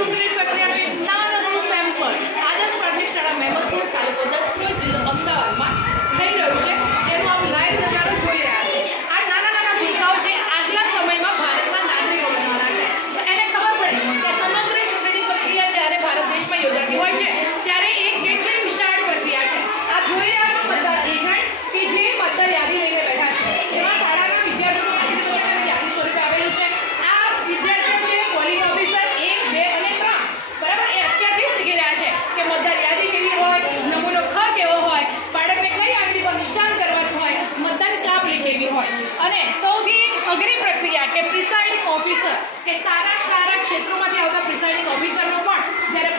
ચૂંટણી પ્રક્રિયાનું એક નાનકડું સેમ્પલ આદર્શ પ્રાથમિક શાળા મહેમદપુર તાલુકો દસનો જિલ્લો અમદાવાદમાં થઈ રહ્યું છે, જેનો આપ લાઈવ નજારો જોઈ રહ્યા છે। આ નાના નાના ભૂલકાઓ જે આગલા સમયમાં ભારતના નાગરિકો બનવાના છે, તો એને ખબર પડે કે સમગ્ર ચૂંટણી પ્રક્રિયા જ્યારે ભારત દેશમાં યોજાતી હોય છે ત્યારે એક કેટલી વિશાળ પ્રક્રિયા છે। આપ જોઈ રહ્યા છો મતદાર એજન્ટ કે જે મતદાર યાદી લઈને બેઠા છે, એમાં શાળાના વિદ્યાર્થીઓ યાદી સ્વરૂપે આવેલું છે। આ વિદ્યાર્થીઓ છે પોલિંગ ઓફિસર 1, 2 અને 3, બરાબર, એ અત્યારથી શીખી રહ્યા છે કે મતદાર યાદી કેવી હોય, નમૂનો ખ કેવો હોય, બાળકને કઈ આંગળી પર નિશાન કરવાનું હોય, મતદાન કાપલી કેવી હોય, અને સૌથી અઘરી પ્રક્રિયા કે પ્રિસાઇડિંગ ઓફિસર કે સારા ક્ષેત્રોમાંથી આવતા પ્રિસાઇડિંગ ઓફિસરનો પણ જ્યારે